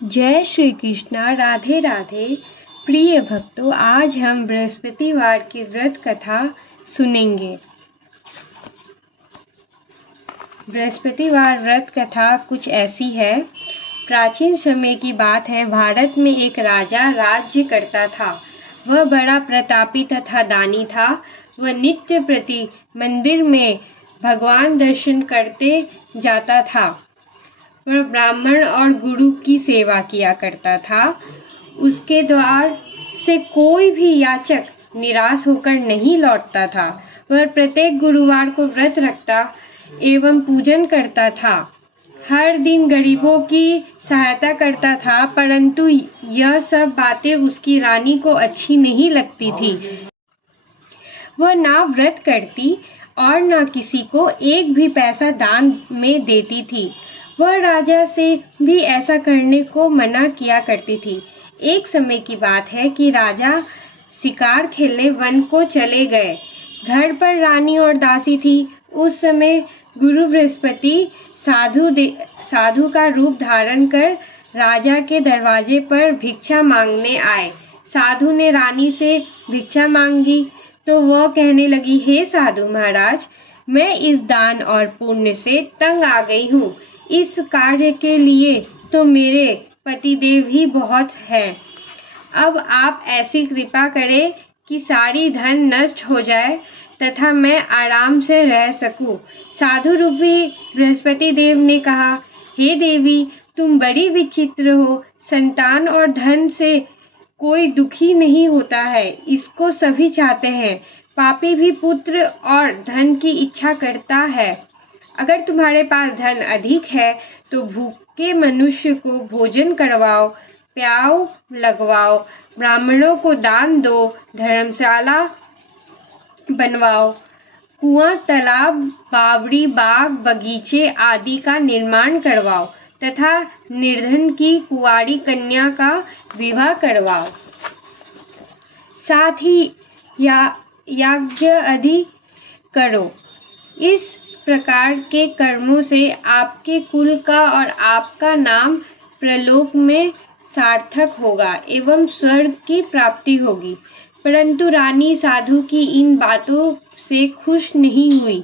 जय श्री कृष्णा। राधे राधे। प्रिय भक्तों, आज हम बृहस्पतिवार की व्रत कथा सुनेंगे। बृहस्पतिवार व्रत कथा कुछ ऐसी है। प्राचीन समय की बात है। भारत में एक राजा राज्य करता था। वह बड़ा प्रतापी तथा दानी था। वह नित्य प्रति मंदिर में भगवान दर्शन करते जाता था। वह ब्राह्मण और गुरु की सेवा किया करता था। उसके द्वार से कोई भी याचक निराश होकर नहीं लौटता था। वह प्रत्येक गुरुवार को व्रत रखता एवं पूजन करता था। हर दिन गरीबों की सहायता करता था, परंतु यह सब बातें उसकी रानी को अच्छी नहीं लगती थी। वह ना व्रत करती और न किसी को एक भी पैसा दान में देती थी। वह राजा से भी ऐसा करने को मना किया करती थी। एक समय की बात है कि राजा शिकार खेलने वन को चले गए। घर पर रानी और दासी थी। उस समय गुरु बृहस्पति साधु का रूप धारण कर राजा के दरवाजे पर भिक्षा मांगने आए। साधु ने रानी से भिक्षा मांगी तो वह कहने लगी, हे साधु महाराज, मैं इस दान और पुण्य से तंग आ गई हूँ। इस कार्य के लिए तो मेरे पतिदेव ही बहुत हैं। अब आप ऐसी कृपा करें कि सारी धन नष्ट हो जाए तथा मैं आराम से रह सकूं। साधु रूपी बृहस्पति देव ने कहा, हे देवी, तुम बड़ी विचित्र हो। संतान और धन से कोई दुखी नहीं होता है, इसको सभी चाहते हैं। पापी भी पुत्र और धन की इच्छा करता है। अगर तुम्हारे पास धन अधिक है तो भूखे मनुष्य को भोजन करवाओ, प्याऊ लगवाओ, ब्राह्मणों को दान दो, धर्मशाला बनवाओ, कुआं, तालाब, बावड़ी, बाग, बगीचे आदि का निर्माण करवाओ तथा निर्धन की कुंवारी कन्या का विवाह करवाओ। साथ ही यज्ञ आदि करो। इस प्रकार के कर्मों से आपके कुल का और आपका नाम प्रलोक में सार्थक होगा एवं स्वर्ग की प्राप्ति होगी। परंतु रानी साधु की इन बातों से खुश नहीं हुई।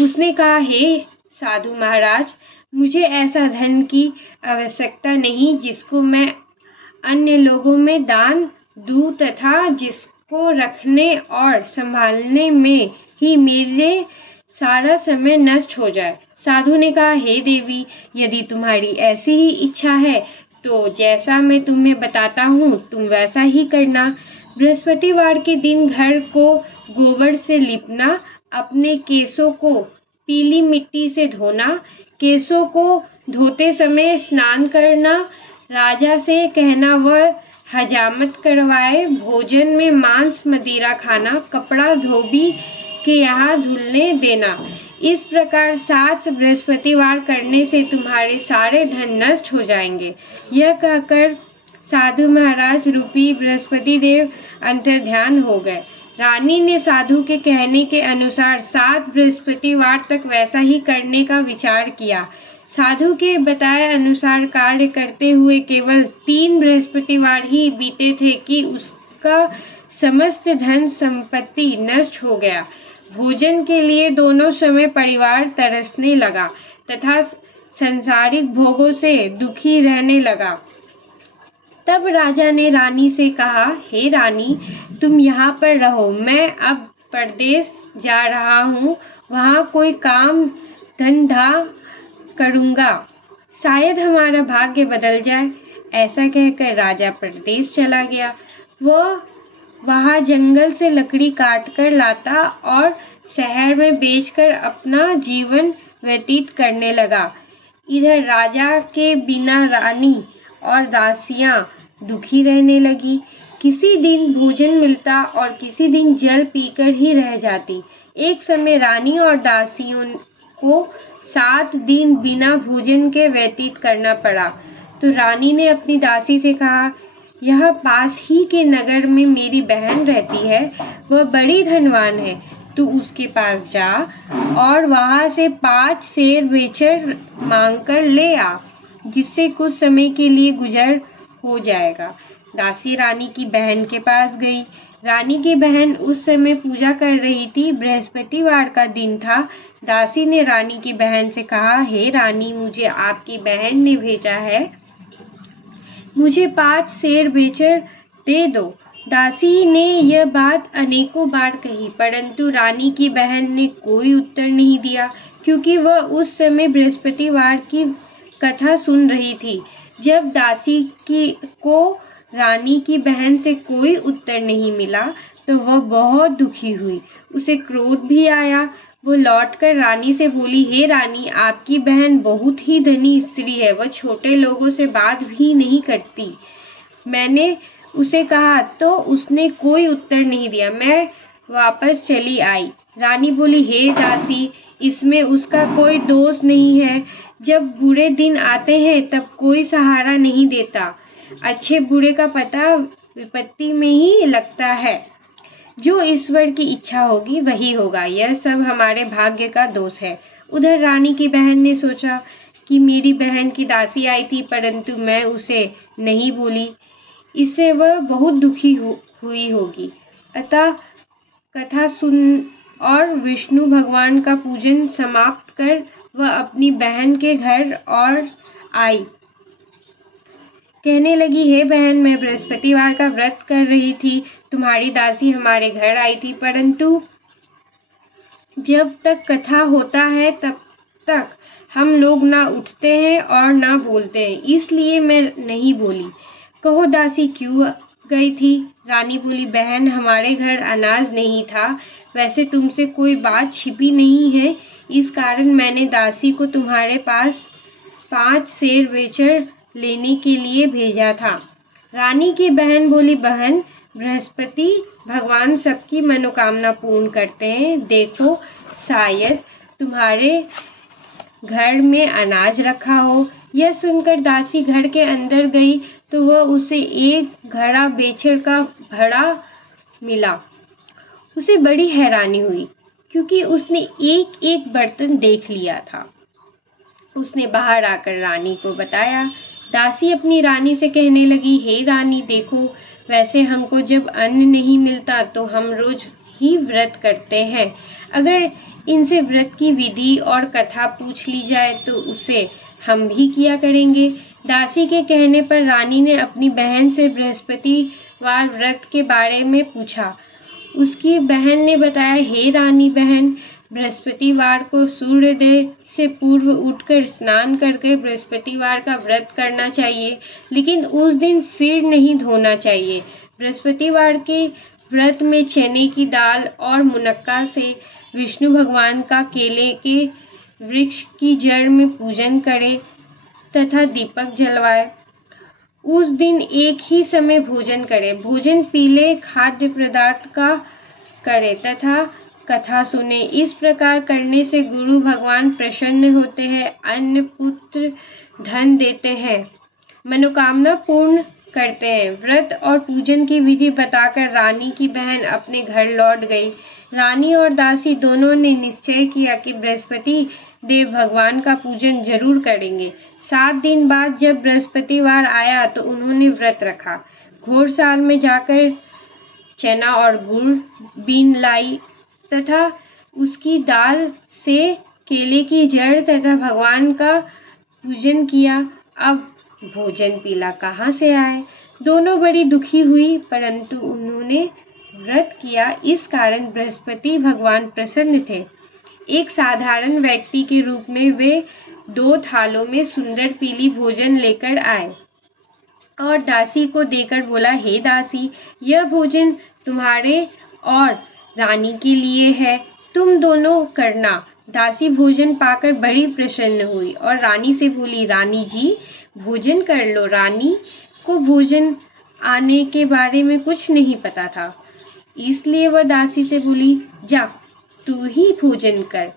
उसने कहा, हे साधु महाराज, मुझे ऐसा धन की आवश्यकता नहीं जिसको मैं अन्य लोगों में दान दूं तथा जिसको रखने और संभालने में ही मेरे सारा समय नष्ट हो जाए। साधु ने कहा, हे देवी, यदि तुम्हारी ऐसी ही इच्छा है तो जैसा मैं तुम्हें बताता हूँ तुम वैसा ही करना। बृहस्पतिवार के दिन घर को गोबर से लिपना, अपने केसों को पीली मिट्टी से धोना, केसों को धोते समय स्नान करना, राजा से कहना वह हजामत करवाए, भोजन में मांस मदिरा खाना, कपड़ा धोबी के यहाँ धुलने देना। इस प्रकार 7 बृहस्पतिवार करने से तुम्हारे सारे धन नष्ट हो जाएंगे। यह कहकर साधु महाराज रूपी बृहस्पति देव अंतर्ध्यान हो गए। रानी ने साधु के कहने के अनुसार 7 बृहस्पतिवार तक वैसा ही करने का विचार किया। साधु के बताए अनुसार कार्य करते हुए केवल 3 बृहस्पतिवार ही बीते थे कि उसका समस्त धन संपत्ति नष्ट हो गया। भोजन के लिए दोनों समय परिवार तरसने लगा तथा संसारिक भोगों से दुखी रहने लगा। तब राजा ने रानी से कहा, हे रानी, तुम यहाँ पर रहो, मैं अब परदेश जा रहा हूँ, वहाँ कोई काम धंधा करूँगा, शायद हमारा भाग्य बदल जाए। ऐसा कहकर राजा परदेश चला गया। वह वहाँ जंगल से लकड़ी काट कर लाता और शहर में बेचकर अपना जीवन व्यतीत करने लगा। इधर राजा के बिना रानी और दासियां दुखी रहने लगी। किसी दिन भोजन मिलता और किसी दिन जल पीकर ही रह जाती। एक समय रानी और दासियों को 7 दिन बिना भोजन के व्यतीत करना पड़ा। तो रानी ने अपनी दासी से कहा, यह पास ही के नगर में मेरी बहन रहती है, वह बड़ी धनवान है, तू उसके पास जा और वहाँ से 5 शेर बेचकर मांग कर ले आ। जिससे कुछ समय के लिए गुजर हो जाएगा। दासी रानी की बहन के पास गई। रानी की बहन उस समय पूजा कर रही थी। बृहस्पतिवार का दिन था। दासी ने रानी की बहन से कहा, हे रानी, मुझे आपकी बहन ने भेजा है, मुझे 5 शेर बेचकर दे दो। दासी ने यह बात अनेकों बार कही, परंतु रानी की बहन ने कोई उत्तर नहीं दिया, क्योंकि वह उस समय बृहस्पतिवार की कथा सुन रही थी। जब दासी को रानी की बहन से कोई उत्तर नहीं मिला तो वह बहुत दुखी हुई। उसे क्रोध भी आया। वो लौटकर रानी से बोली, हे रानी, आपकी बहन बहुत ही धनी स्त्री है, वह छोटे लोगों से बात भी नहीं करती। मैंने उसे कहा तो उसने कोई उत्तर नहीं दिया। मैं वापस चली आई। रानी बोली, हे दासी, इसमें उसका कोई दोष नहीं है। जब बुरे दिन आते हैं तब कोई सहारा नहीं देता। अच्छे बुरे का पता विपत्ति में ही लगता है। जो ईश्वर की इच्छा होगी वही होगा। यह सब हमारे भाग्य का दोष है। उधर रानी की बहन ने सोचा कि मेरी बहन की दासी आई थी, परंतु मैं उसे नहीं बोली, इससे वह बहुत दुखी हुई होगी। अतः कथा सुन और विष्णु भगवान का पूजन समाप्त कर वह अपनी बहन के घर और आई। कहने लगी, हे बहन, मैं बृहस्पतिवार का व्रत कर रही थी, तुम्हारी दासी हमारे घर आई थी, परंतु जब तक कथा होता है तब तक हम लोग ना उठते हैं और ना बोलते हैं, इसलिए मैं नहीं बोली। कहो दासी, क्यों गई थी? रानी बोली, बहन, हमारे घर अनाज नहीं था। वैसे तुमसे कोई बात छिपी नहीं है, इस कारण मैंने दासी को तुम्हारे पास 5 शेर बेचकर लेने के लिए भेजा था। रानी की बहन बोली, बहन, बृहस्पति भगवान सबकी मनोकामना पूर्ण करते हैं। देखो, शायद तुम्हारे घर में अनाज रखा हो। यह सुनकर दासी घर के अंदर गई तो वह उसे एक घड़ा बेचड़ का भड़ा मिला। उसे बड़ी हैरानी हुई, क्योंकि उसने एक एक बर्तन देख लिया था। उसने बाहर आकर रानी को बताया। दासी अपनी रानी से कहने लगी, हे रानी, देखो, वैसे हमको जब अन्न नहीं मिलता तो हम रोज ही व्रत करते हैं। अगर इनसे व्रत की विधि और कथा पूछ ली जाए तो उसे हम भी किया करेंगे। दासी के कहने पर रानी ने अपनी बहन से बृहस्पतिवार व्रत के बारे में पूछा। उसकी बहन ने बताया, हे रानी बहन, बृहस्पतिवार को सूर्योदय से पूर्व उठकर स्नान करके बृहस्पतिवार का व्रत करना चाहिए, लेकिन उस दिन सिर नहीं धोना चाहिए। बृहस्पतिवार के व्रत में चने की दाल और मुनक्का से विष्णु भगवान का केले के वृक्ष की जड़ में पूजन करें तथा दीपक जलवाए। उस दिन एक ही समय भोजन करें। भोजन पीले खाद्य पदार्थ का करें तथा कथा सुने। इस प्रकार करने से गुरु भगवान प्रसन्न होते हैं, अन्न पुत्र धन देते हैं, मनोकामना पूर्ण करते हैं। व्रत और पूजन की विधि बताकर रानी की बहन अपने घर लौट गई। रानी और दासी दोनों ने निश्चय किया कि बृहस्पति देव भगवान का पूजन जरूर करेंगे। 7 दिन बाद जब बृहस्पतिवार आया तो उन्होंने व्रत रखा। घोड़साल में जाकर चना और गुड़ बीन लाई तथा उसकी दाल से केले की जड़ तथा भगवान का पूजन किया। अब भोजन पीला कहाँ से आए? दोनों बड़ी दुखी हुई, परंतु उन्होंने व्रत किया, इस कारण बृहस्पति भगवान प्रसन्न थे। एक साधारण व्यक्ति के रूप में वे 2 थालों में सुंदर पीली भोजन लेकर आए और दासी को देकर बोला, हे दासी, यह भोजन तुम्हारे और रानी के लिए है, तुम दोनों करना। दासी भोजन पाकर बड़ी प्रसन्न हुई और रानी से बोली, रानी जी, भोजन कर लो। रानी को भोजन आने के बारे में कुछ नहीं पता था, इसलिए वह दासी से बोली, जा, तू ही भोजन कर,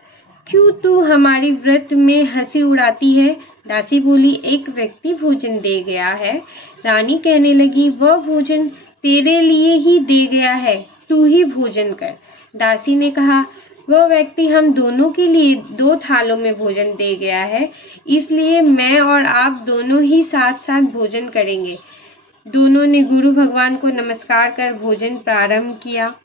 क्यों तू हमारी व्रत में हंसी उड़ाती है? दासी बोली, एक व्यक्ति भोजन दे गया है। रानी कहने लगी, वह भोजन तेरे लिए ही दे गया है, तू ही भोजन कर। दासी ने कहा, वह व्यक्ति हम दोनों के लिए 2 थालों में भोजन दे गया है, इसलिए मैं और आप दोनों ही साथ साथ भोजन करेंगे। दोनों ने गुरु भगवान को नमस्कार कर भोजन प्रारंभ किया।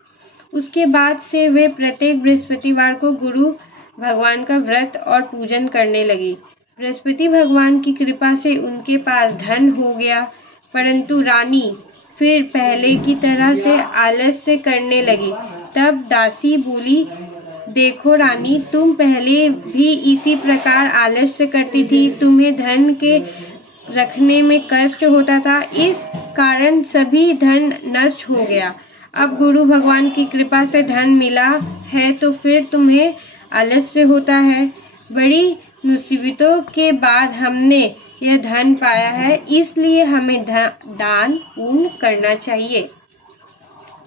उसके बाद से वे प्रत्येक बृहस्पतिवार को गुरु भगवान का व्रत और पूजन करने लगी। बृहस्पति भगवान की कृपा से उनके पास धन हो गया, परंतु रानी फिर पहले की तरह से आलस्य करने लगी। तब दासी बोली, देखो रानी, तुम पहले भी इसी प्रकार आलस्य करती थी। तुम्हें धन के रखने में कष्ट होता था, इस कारण सभी धन नष्ट हो गया। अब गुरु भगवान की कृपा से धन मिला है तो फिर तुम्हें आलस्य होता है। बड़ी मुसीबतों के बाद हमने यह धन पाया है, इसलिए हमें दान पुण्य करना चाहिए।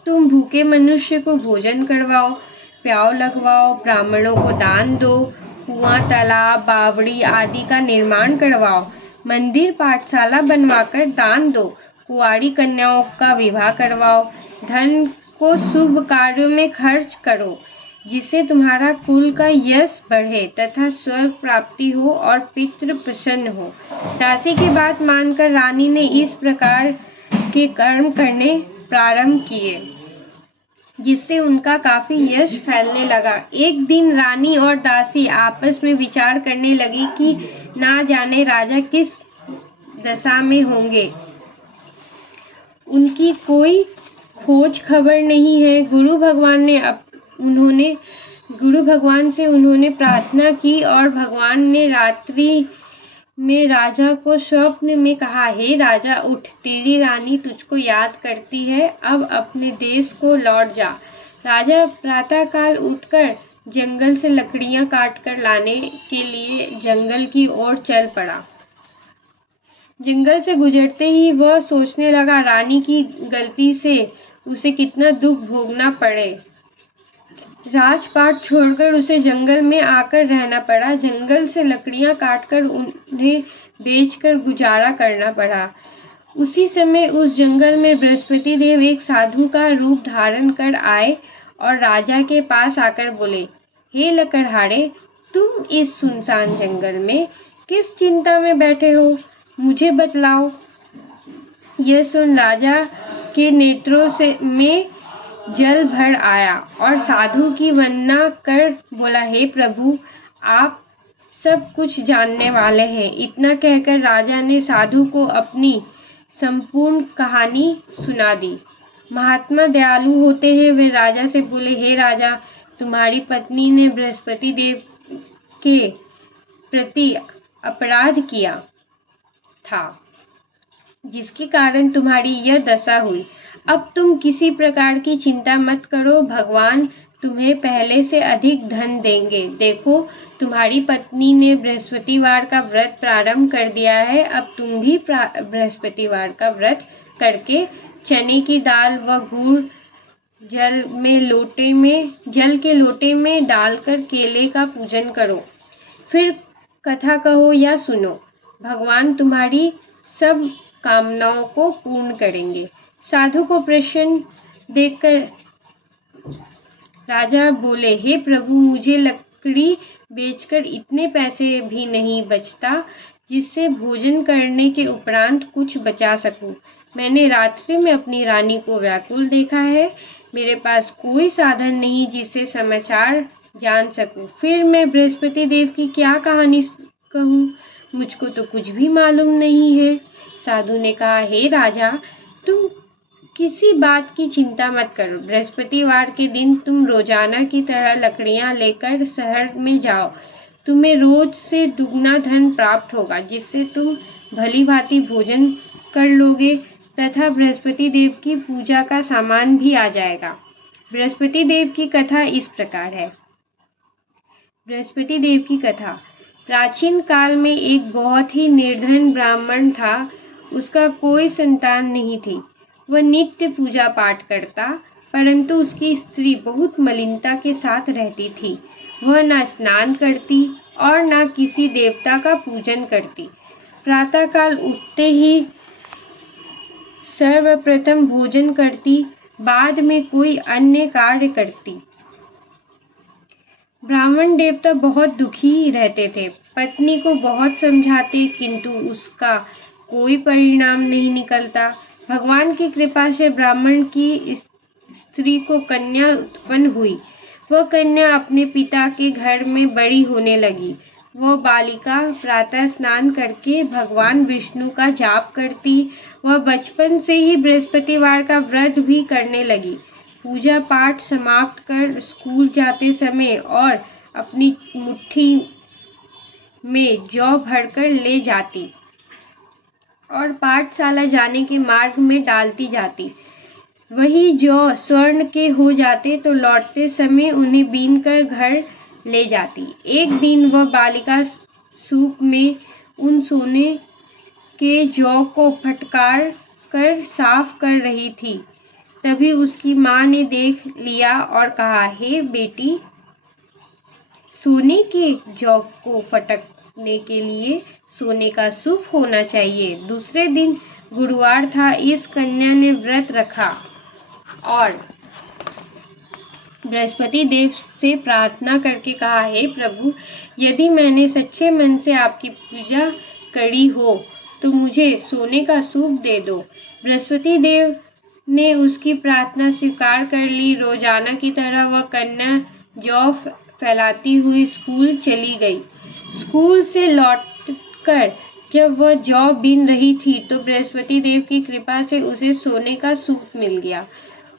तुम भूखे मनुष्य को भोजन करवाओ, प्याव लगवाओ, ब्राह्मणों को दान दो, कुआं, तालाब, बावड़ी आदि का निर्माण करवाओ, मंदिर पाठशाला बनवाकर दान दो, कुंवारी कन्याओं का विवाह करवाओ, धन को शुभ कार्यों में खर्च करो, जिससे तुम्हारा कुल का यश बढ़े तथा स्वर्ग प्राप्ति हो और पितृ प्रसन्न हो। दासी की बात मानकर रानी ने इस प्रकार के कर्म करने प्रारंभ किए, जिससे उनका काफी यश फैलने लगा। एक दिन रानी और दासी आपस में विचार करने लगी कि ना जाने राजा किस दशा में होंगे, उनकी कोई खोज खबर नहीं है। गुरु भगवान से उन्होंने प्रार्थना की और भगवान ने रात्रि में राजा को स्वप्न में कहा, हे राजा, उठ, तेरी रानी तुझको याद करती है, अब अपने देश को लौट जा। राजा प्रातःकाल उठकर जंगल से लकड़ियां काटकर लाने के लिए जंगल की ओर चल पड़ा। जंगल से गुजरते ही वह सोचने लगा, रानी की गलती से उसे कितना दुख भोगना पड़े। राजपाट छोड़कर उसे जंगल में आकर रहना पड़ा। जंगल से लकड़ियां काटकर उन्हें बेचकर गुजारा करना पड़ा। उसी समय उस जंगल में बृहस्पति देव एक साधु का रूप धारण कर आए और राजा के पास आकर बोले, हे लकड़हारे, तुम इस सुनसान जंगल में किस चिंता में बैठे हो, मुझे बतलाओ। यह सुन राजा के नेत्रों में जल भर आया और साधु की वंदना कर बोला, हे प्रभु, आप सब कुछ जानने वाले हैं। इतना कहकर राजा ने साधु को अपनी संपूर्ण कहानी सुना दी। महात्मा दयालु होते हैं। वे राजा से बोले, हे राजा, तुम्हारी पत्नी ने बृहस्पति देव के प्रति अपराध किया था, जिसके कारण तुम्हारी यह दशा हुई। अब तुम किसी प्रकार की चिंता मत करो, भगवान तुम्हें पहले से अधिक धन देंगे। देखो, तुम्हारी पत्नी ने बृहस्पतिवार का व्रत प्रारंभ कर दिया है। अब तुम भी बृहस्पतिवार का व्रत करके चने की दाल व गुड़ जल के लोटे में डालकर केले का पूजन करो, फिर कथा कहो या सुनो। भगवान तुम्हारी सब कामनाओं को पूर्ण करेंगे। साधु को प्रसन्न देखकर राजा बोले, हे प्रभु, मुझे लकड़ी बेचकर इतने पैसे भी नहीं बचता जिससे भोजन करने के उपरांत कुछ बचा सकूं। मैंने रात्रि में अपनी रानी को व्याकुल देखा है। मेरे पास कोई साधन नहीं जिससे समाचार जान सकूं। फिर मैं बृहस्पति देव की क्या कहानी कहूँ, मुझको तो कुछ भी मालूम नहीं है। साधु ने कहा, हे राजा, तुम किसी बात की चिंता मत करो। बृहस्पतिवार के दिन तुम रोजाना की तरह लकड़ियां लेकर शहर में जाओ। तुम्हें रोज से दुगना धन प्राप्त होगा, जिससे तुम भली भांति भोजन कर लोगे तथा बृहस्पति देव की पूजा का सामान भी आ जाएगा। बृहस्पति देव की कथा इस प्रकार है। बृहस्पति देव की कथा। प्राचीन काल में एक बहुत ही निर्धन ब्राह्मण था। उसका कोई संतान नहीं थी। वह नित्य पूजा पाठ करता, परंतु उसकी स्त्री बहुत मलिनता के साथ रहती थी। वह न स्नान करती और न किसी देवता का पूजन करती। प्रातःकाल उठते ही सर्वप्रथम भोजन करती, बाद में कोई अन्य कार्य करती। ब्राह्मण देवता बहुत दुखी रहते थे। पत्नी को बहुत समझाते किंतु उसका कोई परिणाम नहीं निकलता। भगवान की कृपा से ब्राह्मण की स्त्री को कन्या उत्पन्न हुई। वह कन्या अपने पिता के घर में बड़ी होने लगी। वह बालिका प्रातः स्नान करके भगवान विष्णु का जाप करती। वह बचपन से ही बृहस्पतिवार का व्रत भी करने लगी। पूजा पाठ समाप्त कर स्कूल जाते समय और अपनी मुट्ठी में जौ भरकर ले जाती और पाठशाला जाने के मार्ग में डालती जाती। वही जौ स्वर्ण के हो जाते तो लौटते समय उन्हें बीनकर घर ले जाती। एक दिन वह बालिका सूप में उन सोने के जौ को फटकार कर साफ कर रही थी। तभी उसकी माँ ने देख लिया और कहा, हे बेटी, सोने के जौ को फटकने के लिए सोने का सूप होना चाहिए। दूसरे दिन गुरुवार था। इस कन्या ने व्रत रखा और बृहस्पति देव से प्रार्थना करके कहा, हे प्रभु, यदि मैंने सच्चे मन से आपकी पूजा करी हो तो मुझे सोने का सूप दे दो। बृहस्पति देव ने उसकी प्रार्थना स्वीकार कर ली। रोजाना की तरह वह कन्या जौ फैलाती हुई स्कूल चली गई। स्कूल से लौटकर जब वह जौ बीन रही थी तो बृहस्पति देव की कृपा से उसे सोने का सूप मिल गया।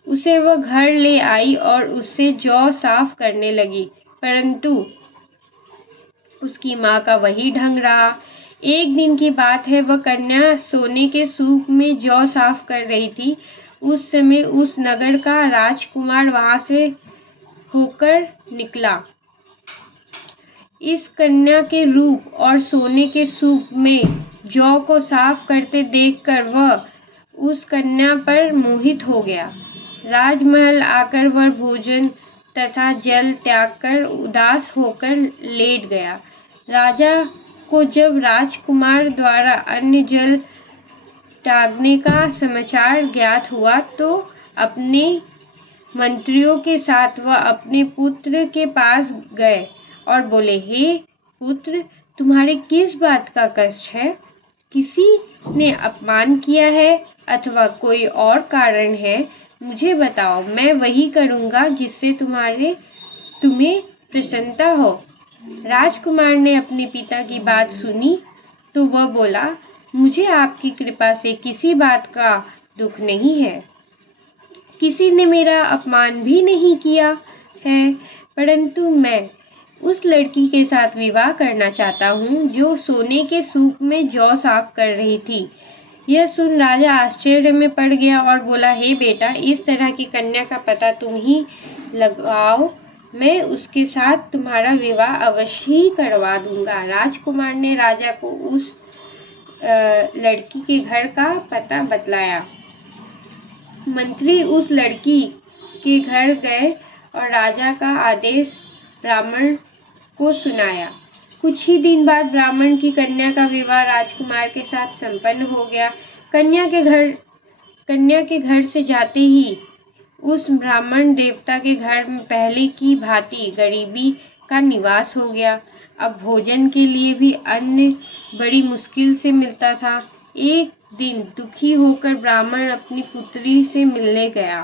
उसे वह घर ले आई और उससे जौ साफ करने लगी, परंतु उसकी माँ का वही ढंग रहा। एक दिन की बात है, वह कन्या सोने के सूप में जौ साफ कर रही थी। उस समय उस नगर का राजकुमार वहां से होकर निकला। इस कन्या के रूप और सोने के सूप में जौ को साफ करते देखकर वह उस कन्या पर मोहित हो गया। राजमहल आकर वह भोजन तथा जल त्याग कर उदास होकर लेट गया। राजा को जब राजकुमार द्वारा अन्न जल त्यागने का समाचार ज्ञात हुआ तो अपने मंत्रियों के साथ वह अपने पुत्र के पास गए और बोले, हे पुत्र, तुम्हारे किस बात का कष्ट है? किसी ने अपमान किया है अथवा कोई और कारण है? मुझे बताओ, मैं वही करूँगा जिससे तुम्हें प्रसन्नता हो। राजकुमार ने अपने पिता की बात सुनी तो वह बोला, मुझे आपकी कृपा से किसी बात का दुख नहीं है। किसी ने मेरा अपमान भी नहीं किया है, परंतु मैं उस लड़की के साथ विवाह करना चाहता हूँ जो सोने के सूप में जौ साफ कर रही थी। यह सुन राजा आश्चर्य में पड़ गया और बोला, हे बेटा, इस तरह की कन्या का पता तुम ही लगाओ। मैं उसके साथ तुम्हारा विवाह अवश्य ही करवा दूंगा। राजकुमार ने राजा को उस लड़की के घर का पता बतलाया। मंत्री उस लड़की के घर गए और राजा का आदेश ब्राह्मण को सुनाया। कुछ ही दिन बाद ब्राह्मण की कन्या का विवाह राजकुमार के साथ संपन्न हो गया। कन्या के घर से जाते ही उस ब्राह्मण देवता के घर में पहले की भांति गरीबी का निवास हो गया। अब भोजन के लिए भी अन्न बड़ी मुश्किल से मिलता था। एक दिन दुखी होकर ब्राह्मण अपनी पुत्री से मिलने गया।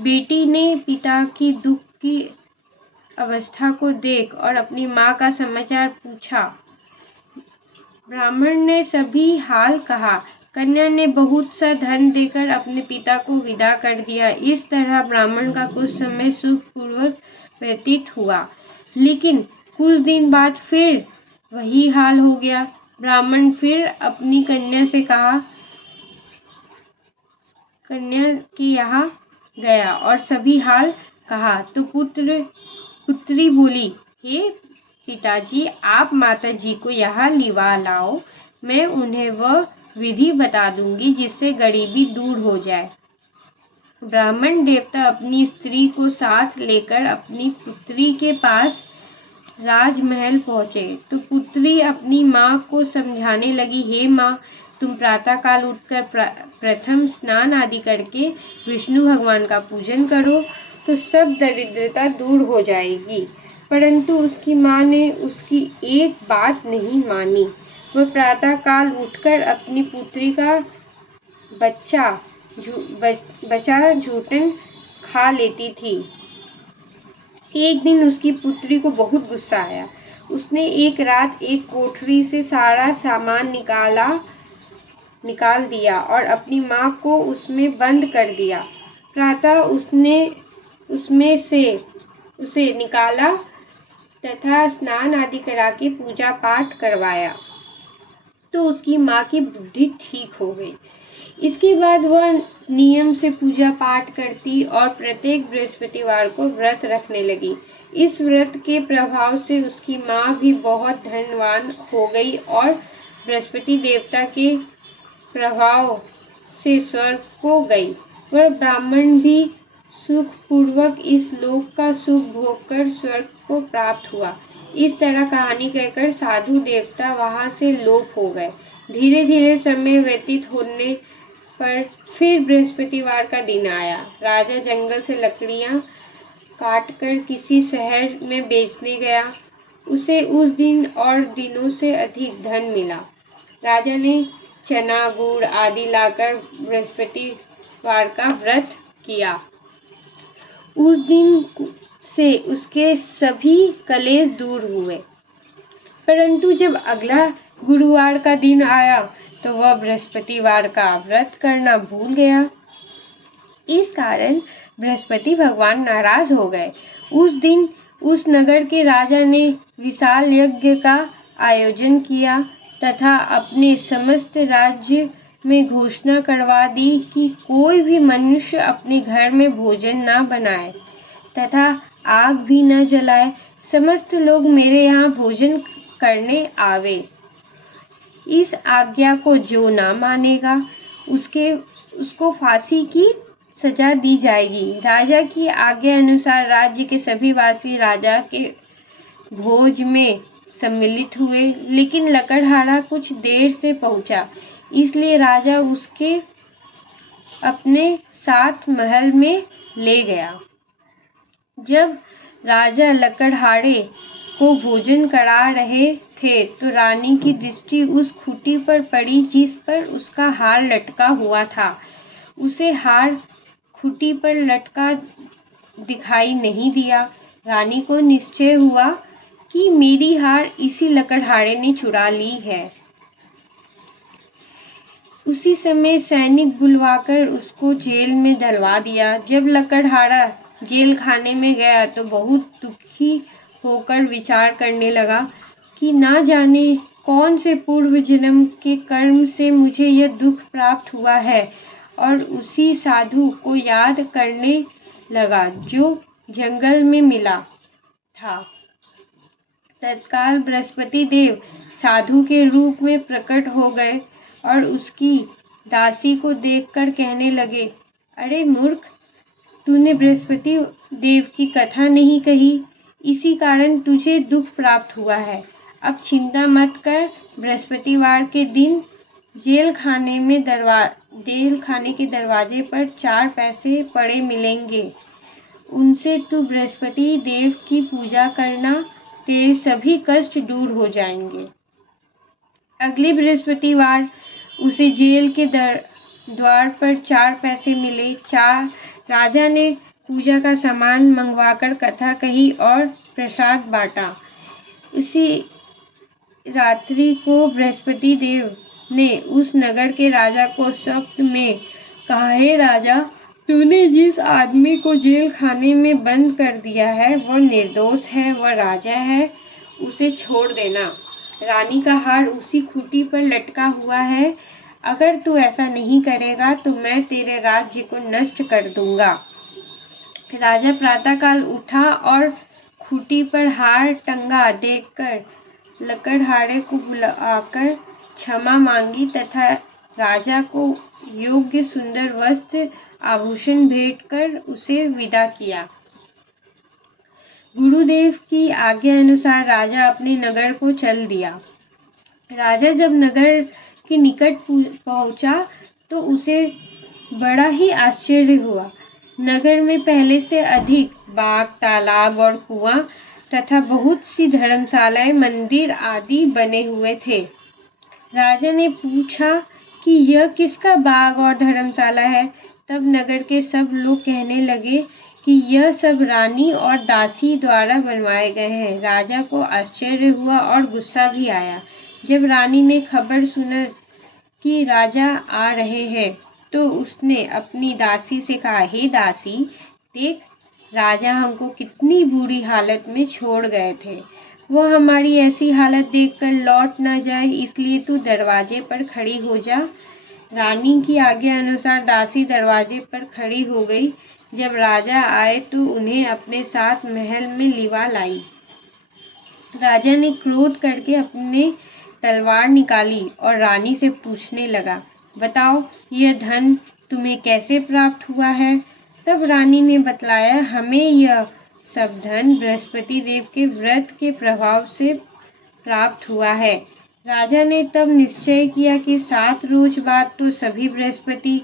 बेटी ने पिता की दुख की अवस्था को देख और अपनी माँ का समाचार पूछा। ब्राह्मण ने सभी हाल कहा। कन्या ने बहुत सा धन देकर अपने पिता को विदा कर दिया। इस तरह ब्राह्मण का कुछ समय सुखपूर्वक व्यतीत हुआ, लेकिन कुछ दिन बाद फिर वही हाल हो गया। ब्राह्मण फिर अपनी कन्या के यहाँ गया और सभी हाल कहा तो पुत्री बोली, हे पिताजी, आप माताजी को यहाँ लिवा लाओ। मैं उन्हें वह विधि बता दूंगी जिससे गरीबी दूर हो जाए। ब्राह्मण देवता अपनी स्त्री को साथ लेकर अपनी पुत्री के पास राजमहल पहुँचे तो पुत्री अपनी माँ को समझाने लगी, हे माँ, तुम प्रातःकाल उठकर प्रथम स्नान आदि करके विष्णु भगवान का पूजन करो तो सब दरिद्रता दूर हो जाएगी। परंतु उसकी माँ ने उसकी एक बात नहीं मानी। वह प्रातःकाल उठकर अपनी पुत्री का बचा झूठन खा लेती थी। एक दिन उसकी पुत्री को बहुत गुस्सा आया। उसने एक रात एक कोठरी से सारा सामान निकाल दिया और अपनी माँ को उसमें बंद कर दिया। प्रातः उसने उसमें से उसे निकाला तथा स्नान आदि करा के पूजा पाठ करवाया तो उसकी माँ की बुद्धि ठीक हो गई। इसके बाद वह नियम से पूजा पाठ करती और प्रत्येक बृहस्पतिवार को व्रत रखने लगी। इस व्रत के प्रभाव से उसकी माँ भी बहुत धनवान हो गई और बृहस्पति देवता के प्रभाव से स्वर्ग को गई। वह ब्राह्मण भी सुखपूर्वक इस लोक का सुख भोगकर स्वर्ग को प्राप्त हुआ। इस तरह कहानी कहकर साधु देवता वहां से लोप हो गए। धीरे धीरे समय व्यतीत होने पर फिर बृहस्पतिवार का दिन आया। राजा जंगल से लकड़ियां काटकर किसी शहर में बेचने गया। उसे उस दिन और दिनों से अधिक धन मिला। राजा ने चना गुड़ आदि लाकर बृहस्पतिवार का व्रत किया। उस दिन से उसके सभी कलेश दूर हुए। परंतु जब अगला गुरुवार का दिन आया तो वह बृहस्पतिवार का व्रत करना भूल गया। इस कारण बृहस्पति भगवान नाराज हो गए। उस दिन उस नगर के राजा ने विशाल यज्ञ का आयोजन किया तथा अपने समस्त राज्य में घोषणा करवा दी कि कोई भी मनुष्य अपने घर में भोजन न बनाए तथा आग भी न जलाए। समस्त लोग मेरे यहाँ भोजन करने आवे। इस आज्ञा को जो ना मानेगा उसको फांसी की सजा दी जाएगी। राजा की आज्ञा अनुसार राज्य के सभी वासी राजा के भोज में सम्मिलित हुए, लेकिन लकड़हारा कुछ देर से पहुंचा, इसलिए राजा उसके अपने साथ महल में ले गया। जब राजा लकड़हारे को भोजन करा रहे थे तो रानी की दृष्टि उस खूंटी पर पड़ी जिस पर उसका हार लटका हुआ था। उसे हार खूंटी पर लटका दिखाई नहीं दिया। रानी को निश्चय हुआ कि मेरी हार इसी लकड़हारे ने चुरा ली है। उसी समय सैनिक बुलवाकर उसको जेल में डलवा दिया। जब लकड़हारा जेल खाने में गया तो बहुत दुखी होकर विचार करने लगा कि ना जाने कौन से पूर्व जन्म के कर्म से मुझे यह दुख प्राप्त हुआ है, और उसी साधु को याद करने लगा जो जंगल में मिला था। तत्काल बृहस्पति देव साधु के रूप में प्रकट हो गए और उसकी दासी को देखकर कहने लगे, अरे मूर्ख, तूने बृहस्पति देव की कथा नहीं कही, इसी कारण तुझे दुख प्राप्त हुआ है। अब चिंता मत कर, बृहस्पतिवार के दिन जेल खाने के दरवाजे पर 4 पैसे पड़े मिलेंगे। उनसे तू बृहस्पति देव की पूजा करना, तेरे सभी कष्ट दूर हो जाएंगे। अगले बृहस्पतिवार उसे जेल के द्वार पर 4 पैसे मिले। राजा ने पूजा का सामान मंगवाकर कथा कही और प्रसाद बांटा। इसी रात्रि को बृहस्पति देव ने उस नगर के राजा को स्वप्न में कहा, हे राजा, तूने जिस आदमी को जेल खाने में बंद कर दिया है वह निर्दोष है, वह राजा है, उसे छोड़ देना। रानी का हार उसी खूंटी पर लटका हुआ है। अगर तू ऐसा नहीं करेगा तो मैं तेरे राज्य को नष्ट कर दूंगा। राजा प्रातःकाल उठा और खूंटी पर हार टंगा देखकर लकड़हारे को बुलाकर क्षमा मांगी तथा राजा को योग्य सुंदर वस्त्र आभूषण भेंट कर उसे विदा किया। गुरुदेव की आज्ञा अनुसार राजा अपने नगर को चल दिया। राजा जब नगर के निकट पहुंचा तो उसे बड़ा ही आश्चर्य हुआ। नगर में पहले से अधिक बाग, तालाब और कुआं तथा बहुत सी धर्मशालाएं, मंदिर आदि बने हुए थे। राजा ने पूछा कि यह किसका बाग और धर्मशाला है? तब नगर के सब लोग कहने लगे कि यह सब रानी और दासी द्वारा बनवाए गए हैं। राजा को आश्चर्य हुआ और गुस्सा भी आया। जब रानी ने खबर सुना कि राजा आ रहे हैं तो उसने अपनी दासी से कहा, हे दासी, देख, राजा हमको कितनी बुरी हालत में छोड़ गए थे। वो हमारी ऐसी हालत देखकर लौट न जाए, इसलिए तू दरवाजे पर खड़ी हो जा। रानी की आज्ञा अनुसार दासी दरवाजे पर खड़ी हो गई। जब राजा आए तो उन्हें अपने साथ महल में लिवा लाई। राजा ने क्रोध करके अपने तलवार निकाली और रानी से पूछने लगा, बताओ, यह धन तुम्हें कैसे प्राप्त हुआ है? तब रानी ने बतलाया, हमें यह सब धन बृहस्पति देव के व्रत के प्रभाव से प्राप्त हुआ है। राजा ने तब निश्चय किया कि 7 रोज बाद तो सभी बृहस्पति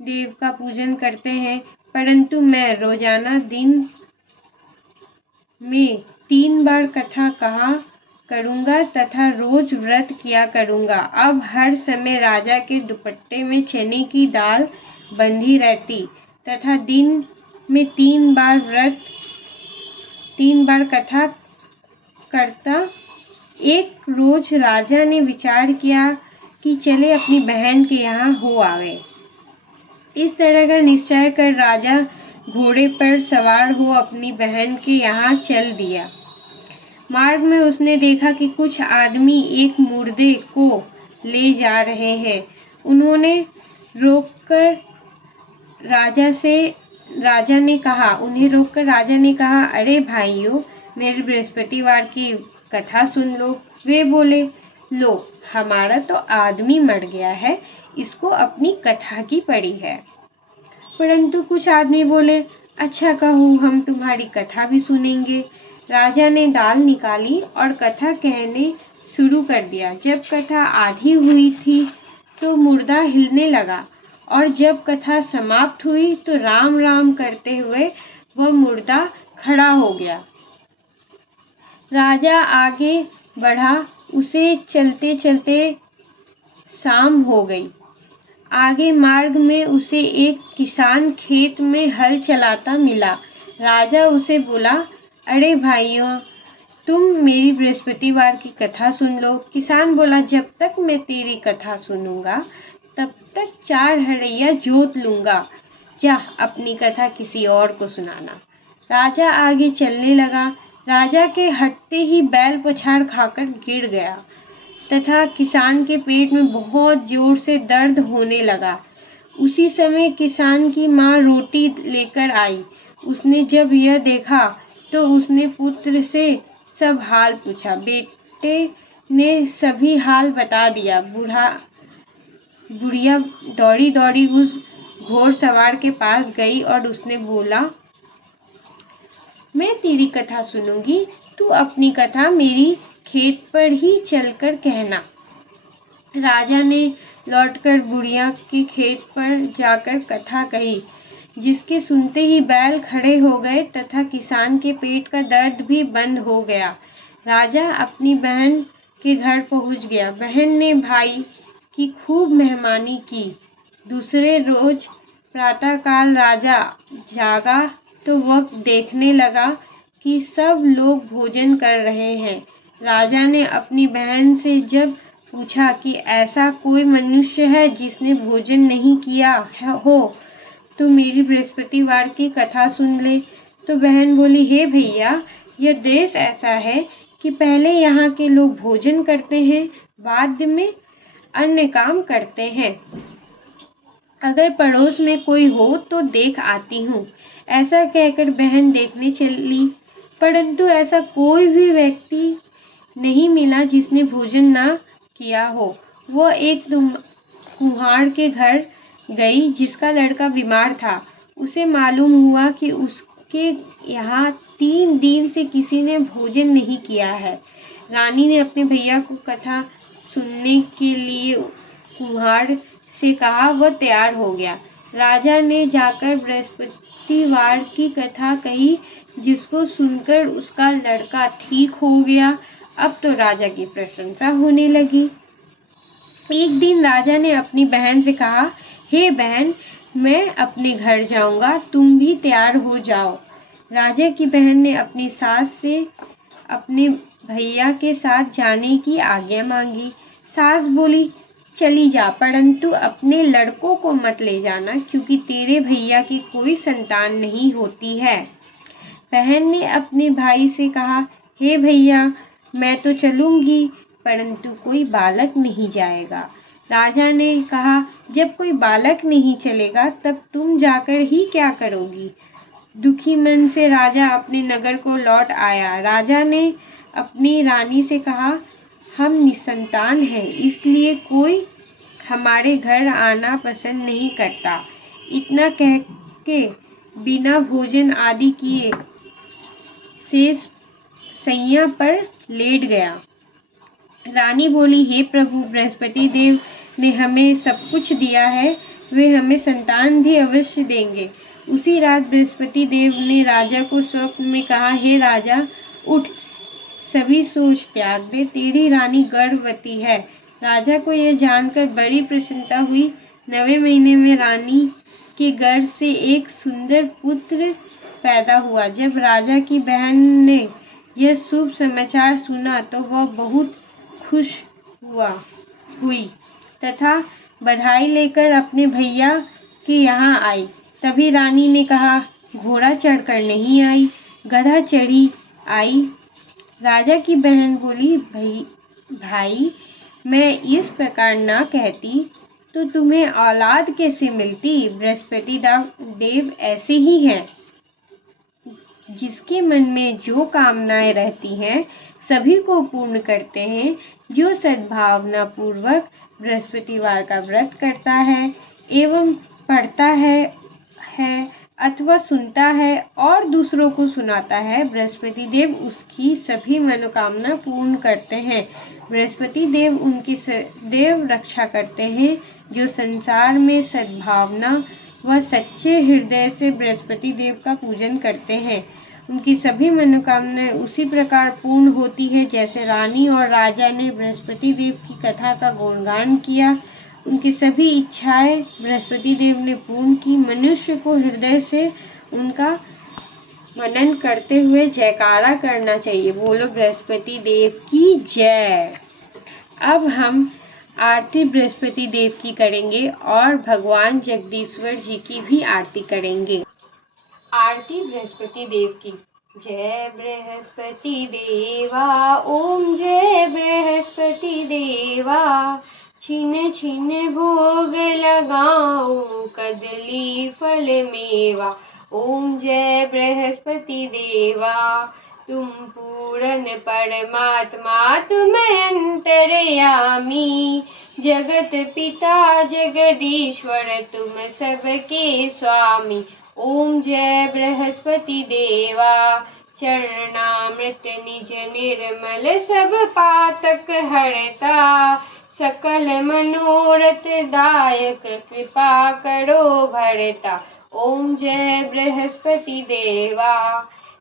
देव का पूजन करते हैं, परंतु मैं रोजाना दिन में 3 बार कथा कहा करूंगा तथा रोज व्रत किया करूंगा। अब हर समय राजा के दुपट्टे में चने की दाल बंधी रहती तथा दिन में 3 बार कथा करता। एक रोज राजा ने विचार किया कि चले अपनी बहन के यहाँ हो आवे। इस तरह का निश्चय कर राजा घोड़े पर सवार हो अपनी बहन के यहाँ चल दिया। मार्ग में उसने देखा कि कुछ आदमी एक मुर्दे को ले जा रहे हैं। उन्हें रोककर राजा ने कहा, अरे भाइयों, मेरे बृहस्पतिवार की कथा सुन लो। वे बोले, लो, हमारा तो आदमी मर गया है, इसको अपनी कथा की पड़ी है। परंतु कुछ आदमी बोले, अच्छा कहो, हम तुम्हारी कथा भी सुनेंगे। राजा ने दाल निकाली और कथा कहने शुरू कर दिया। जब कथा आधी हुई थी तो मुर्दा हिलने लगा और जब कथा समाप्त हुई तो राम राम करते हुए वह मुर्दा खड़ा हो गया। राजा आगे बढ़ा, उसे चलते चलते शाम हो गई। आगे मार्ग में उसे एक किसान खेत में हल चलाता मिला। राजा उसे बोला, अरे भाइयों, तुम मेरी बृहस्पतिवार की कथा सुन लो। किसान बोला, जब तक मैं तेरी कथा सुनूंगा तब तक 4 हरैया जोत लूंगा। जा, अपनी कथा किसी और को सुनाना। राजा आगे चलने लगा। राजा के हटते ही बैल पछाड़ खाकर गिर गया तथा किसान के पेट में बहुत जोर से दर्द होने लगा। उसी समय किसान की माँ रोटी लेकर आई। उसने जब यह देखा तो उसने पुत्र से सब हाल पूछा। बेटे ने सभी हाल बता दिया। बुढ़िया दौड़ी दौड़ी उस घोड़सवार के पास गई और उसने बोला, मैं तेरी कथा सुनूंगी, तू अपनी कथा मेरी खेत पर ही चलकर कहना। राजा ने लौटकर बुढ़िया के खेत पर जाकर कथा कही, जिसके सुनते ही बैल खड़े हो गए तथा किसान के पेट का दर्द भी बंद हो गया। राजा अपनी बहन के घर पहुंच गया। बहन ने भाई की खूब मेहमानी की। दूसरे रोज प्रातःकाल राजा जागा तो वह देखने लगा कि सब लोग भोजन कर रहे हैं। राजा ने अपनी बहन से जब पूछा कि ऐसा कोई मनुष्य है जिसने भोजन नहीं किया हो तो मेरी बृहस्पतिवार की कथा सुन ले। तो बहन बोली, हे भैया, यह देश ऐसा है कि पहले यहाँ के लोग भोजन करते हैं, बाद में अन्य काम करते हैं। अगर पड़ोस में कोई हो तो देख आती हूँ। ऐसा कहकर बहन देखने चली, परंतु ऐसा कोई भी व्यक्ति नहीं मिला जिसने भोजन ना किया हो। वह एक कुम्हार के घर गई जिसका लड़का बीमार था। उसे मालूम हुआ कि उसके यहाँ 3 दिन से किसी ने भोजन नहीं किया है। रानी ने अपने भैया को कथा सुनने के लिए कुम्हार से कहा। वह तैयार हो गया। राजा ने जाकर बृहस्पतिवार की कथा कही। जिसको सुनकर उसका लड़का ठीक हो गया। अब तो राजा की प्रशंसा होने लगी। एक दिन राजा ने अपनी बहन से कहा, हे बहन, मैं अपने घर जाऊंगा, तुम भी तैयार हो जाओ। राजा की बहन ने अपनी सास से अपने भैया के साथ जाने की आज्ञा मांगी। सास बोली, चली जा, परंतु अपने लड़कों को मत ले जाना, क्योंकि तेरे भैया की कोई संतान नहीं होती है। बहन ने अपने भाई से कहा, हे भैया, मैं तो चलूंगी, परंतु कोई बालक नहीं जाएगा। राजा ने कहा, जब कोई बालक नहीं चलेगा तब तुम जाकर ही क्या करोगी। दुखी मन से राजा अपने नगर को लौट आया। राजा ने अपनी रानी से कहा, हम निसंतान हैं, इसलिए कोई हमारे घर आना पसंद नहीं करता। इतना कह के बिना भोजन आदि किए शेष सैया पर लेट गया। रानी बोली, हे प्रभु, बृहस्पति देव ने हमें सब कुछ दिया है, वे हमें संतान भी अवश्य देंगे। उसी रात बृहस्पति देव ने राजा को स्वप्न में कहा, हे राजा, उठ, सभी सोच त्याग दे, तेरी रानी गर्भवती है। राजा को यह जानकर बड़ी प्रसन्नता हुई। 9वें महीने में रानी के गर्भ से एक सुंदर पुत्र पैदा हुआ। जब राजा की बहन ने यह शुभ समाचार सुना तो वह बहुत खुश हुई तथा बधाई लेकर अपने भैया के यहाँ आई। तभी रानी ने कहा, घोड़ा चढ़कर नहीं आई, गधा चढ़ी आई। राजा की बहन बोली, भाई, मैं इस प्रकार ना कहती तो तुम्हें औलाद कैसे मिलती। बृहस्पति देव ऐसे ही हैं, जिसके मन में जो कामनाएं रहती हैं सभी को पूर्ण करते हैं। जो सद्भावना पूर्वक बृहस्पतिवार का व्रत करता है एवं पढ़ता है अथवा सुनता है और दूसरों को सुनाता है, बृहस्पति देव उसकी सभी मनोकामना पूर्ण करते हैं। बृहस्पति देव उनकी सदैव रक्षा करते हैं। जो संसार में सद्भावना व सच्चे हृदय से बृहस्पति देव का पूजन करते हैं, उनकी सभी मनोकामनाएं उसी प्रकार पूर्ण होती है जैसे रानी और राजा ने बृहस्पति देव की कथा का गुणगान किया। उनकी सभी इच्छाएं बृहस्पति देव ने पूर्ण की। मनुष्य को हृदय से उनका मनन करते हुए जयकारा करना चाहिए। बोलो बृहस्पति देव की जय। अब हम आरती बृहस्पति देव की करेंगे और भगवान जगदीश्वर जी की भी आरती करेंगे। आरती बृहस्पति देव की। जय बृहस्पति देवा, ओम जय बृहस्पति देवा, छिन छिन भोग लगाऊं कदली फल मेवा। ओम जय बृहस्पति देवा, तुम पूर्ण परमात्मा, तुम अंतर्यामी, जगत पिता जगदीश्वर, तुम सबके स्वामी। ओम जय बृहस्पति देवा, चरणामृत निज निर्मल, सब पातक हरता, सकल मनोरथ दायक, कृपा करो भरता। ओम जय बृहस्पति देवा,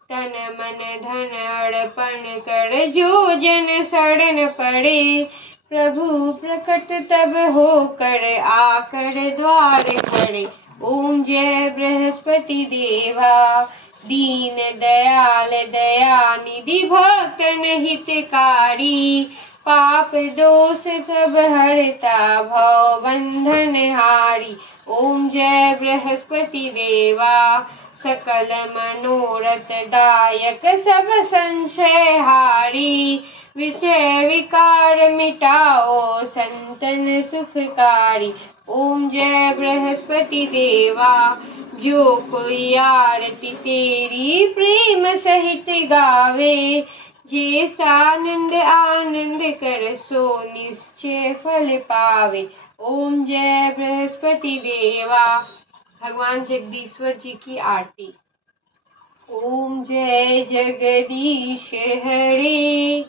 तन मन धन अर्पण कर, जो जन शरण पड़े, प्रभु प्रकट तब होकर, आकर द्वार पड़े। ओम जय बृहस्पति देवा, दीन दयाल दयानिधि, भक्तन हितकारी, पाप दोष सब हरता, भव बंधन हारी। ओम जय बृहस्पति देवा, सकल मनोरथ दायक, सब संशय हारी, विषय विकार मिटाओ, संतन सुखकारी। ओम जय बृहस्पति देवा, जो कोई आरती तेरी प्रेम सहित गावे, जे आनंद आनंद कर, सो निश्चय फल पावे। ओम जय बृहस्पति देवा। भगवान जगदीश्वर जी की आरती। ओम जय जगदीश हरे,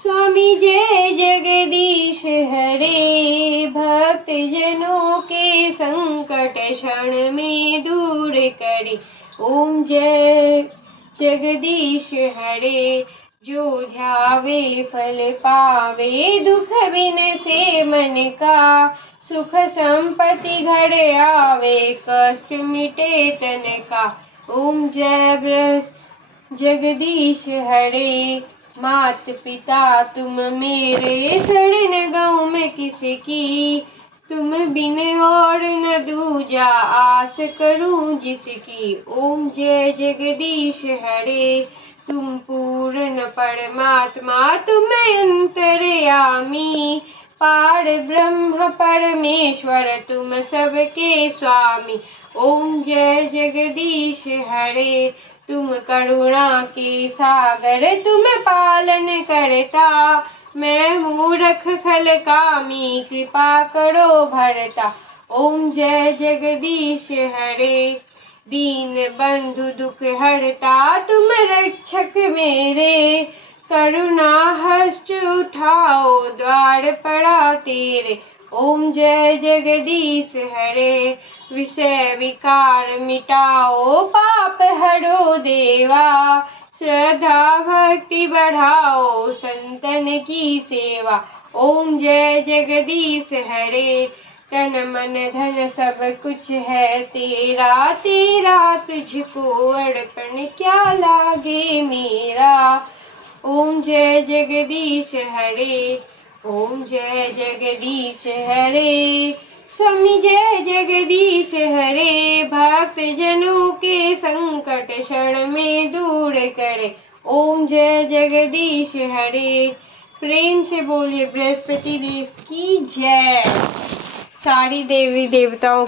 स्वामी जय जगदीश हरे, भक्त जनों के संकट क्षण में दूर करे। ओम जय जगदीश हरे। जो ध्यावे फल पावे, दुख बिनसे मन का। सुख संपत्ति घर आवे, कष्ट मिटे तन का। ओम जय जगदीश हरे। मात पिता तुम मेरे, शरण गौ मैं किसकी। तुम बिन और न दूजा, आस करूं जिसकी। ओम जय जगदीश हरे। तुम पूर्ण परमात्मा, तुम अंतर्यामी। पार ब्रह्म परमेश्वर, तुम सबके स्वामी। ओम जय जगदीश हरे। तुम करुणा के सागर, तुम पालन करता। मैं मूर्ख खल कामी, कृपा करो भरता। ओम जय जगदीश हरे। दीन बंधु दुख हरता, तुम रक्षक मेरे। करुणा हस्त उठाओ, द्वार पड़ा तेरे। ओम जय जगदीश हरे। विषय विकार मिटाओ, पाप हरो देवा। श्रद्धा भक्ति बढ़ाओ, संतन की सेवा। ओम जय जगदीश हरे। तन मन धन सब कुछ है तेरा, तेरा तुझको अर्पण क्या लागे मेरा। ओम जय जगदीश हरे। ओम जय जगदीश हरे। स्वामी जय जगदीश हरे। भक्त जनों के संकट क्षण में दूर करे। ओम जय जगदीश हरे। प्रेम से बोलिए बृहस्पति देव की जय। सारी देवी देवताओं